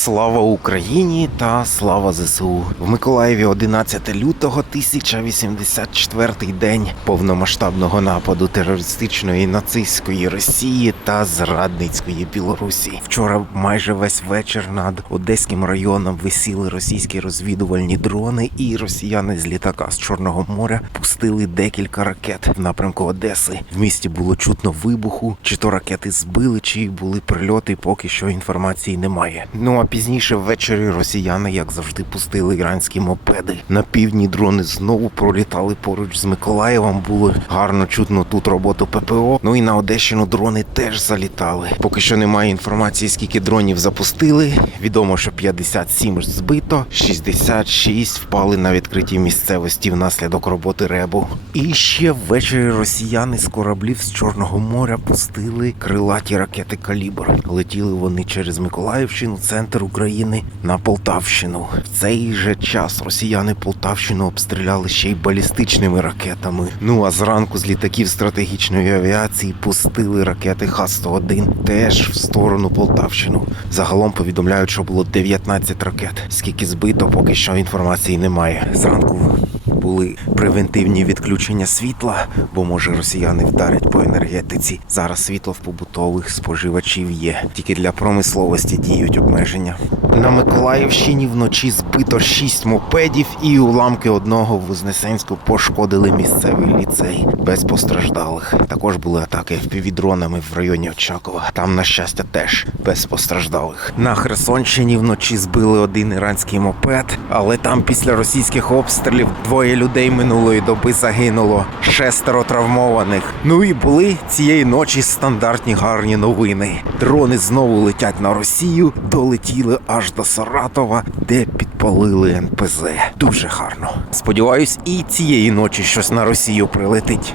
Слава Україні та слава ЗСУ в Миколаєві 11 лютого 1084 день повномасштабного нападу терористичної нацистської Росії та зрадницької Білорусі. Вчора майже весь вечір над Одеським районом висіли російські розвідувальні дрони, і росіяни з літака з Чорного моря пустили декілька ракет в напрямку Одеси. В місті було чутно вибуху, чи то ракети збили, чи були прильоти. Поки що інформації немає. Ну а пізніше ввечері росіяни, як завжди, пустили іранські мопеди. На півдні дрони знову пролітали поруч з Миколаєвом. Було гарно чутно тут роботу ППО. Ну і на Одещину дрони теж залітали. Поки що немає інформації, скільки дронів запустили. Відомо, що 57 збито, 66 впали на відкритій місцевості внаслідок роботи ребу. І ще ввечері росіяни з кораблів з Чорного моря пустили крилаті ракети Калібр. Летіли вони через Миколаївщину, центр України на Полтавщину. В цей же час росіяни Полтавщину обстріляли ще й балістичними ракетами. Ну а зранку з літаків стратегічної авіації пустили ракети Х-101 теж в сторону Полтавщину. Загалом повідомляють, що було 19 ракет. Скільки збито, поки що інформації немає. Зранку були превентивні відключення світла, бо може росіяни вдарять по енергетиці. Зараз світло в побутових споживачів є. Тільки для промисловості діють обмеження. На Миколаївщині вночі збито шість мопедів, і уламки одного в Вознесенську пошкодили місцевий ліцей без постраждалих. Також були атаки впівдронами в районі Очакова. Там, на щастя, теж без постраждалих. На Херсонщині вночі збили один іранський мопед, але там після російських обстрілів двоє людей минулої доби загинуло, шестеро травмованих. Ну і були цієї ночі стандартні гарні новини. Дрони знову летять на Росію, долетіли аж до Саратова, де підпалили НПЗ. Дуже гарно. Сподіваюсь, і цієї ночі щось на Росію прилетить.